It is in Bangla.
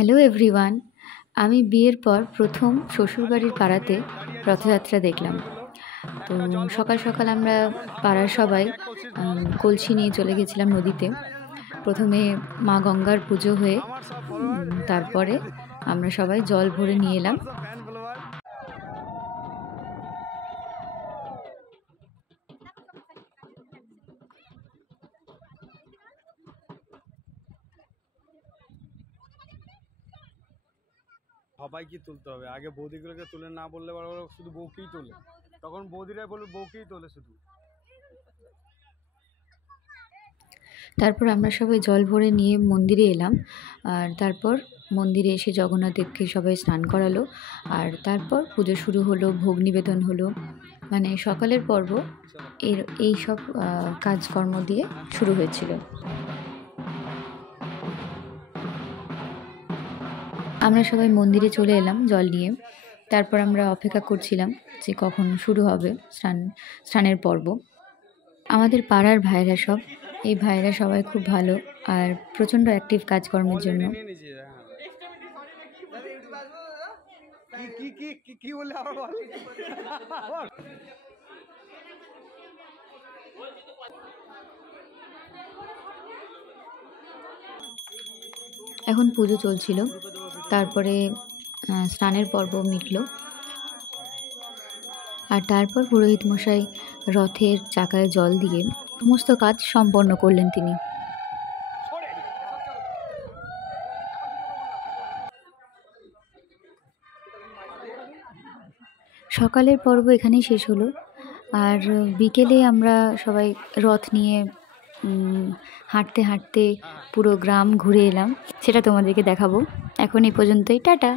Hello everyone. আমি বিয়ের পর প্রথম শ্বশুরবাড়ির পাড়াতে রথযাত্রা দেখলাম। তো সকাল সকাল আমরা পাড়ার সবাই কলসি নিয়ে চলে গেছিলাম নদীতে। প্রথমে মা গঙ্গার পুজো হয়ে তারপরে আমরা সবাই জল ভরে নিয়ে এলাম। সবাইকে তুলতে হবে। আগে বৌদিগুলোকে তুলে না বললে বড় বড় শুধু বউকেই তোলে, তখন বৌদিরাই বলবে বউকেই তোলে শুধু। তারপর আমরা সবাই জল ভরে নিয়ে মন্দিরে এলাম। আর তারপর মন্দিরে এসে জগন্নাথ দেবকে সবাই স্নান করালো। আর তারপর পুজো শুরু হলো, ভোগ নিবেদন হলো। মানে সকালের পর্ব এই সব কাজকর্ম দিয়ে শুরু হয়েছিল। আমরা সবাই মন্দিরে চলে এলাম জল নিয়ে। তারপর আমরা অপেক্ষা করছিলাম যে কখন শুরু হবে স্নানের পর্ব। আমাদের পাড়ার ভাইরা সব, এই ভাইরা সবাই খুব ভালো আর প্রচণ্ড অ্যাক্টিভ কাজকর্মের জন্য। এখন পুজো চলছিল, তারপরে স্নানের পর্ব মিটল। আর তারপর পুরোহিত মশাই রথের চাকায় জল দিয়ে সমস্ত কাজ সম্পন্ন করলেন তিনি। সকালের পর্ব এখানেই শেষ হলো। আর বিকেলে আমরা সবাই রথ নিয়ে হাঁটতে হাঁটতে পুরো গ্রাম ঘুরে এলাম, সেটা তোমাদেরকে দেখাবো। এখন এই পর্যন্তই, টাটা।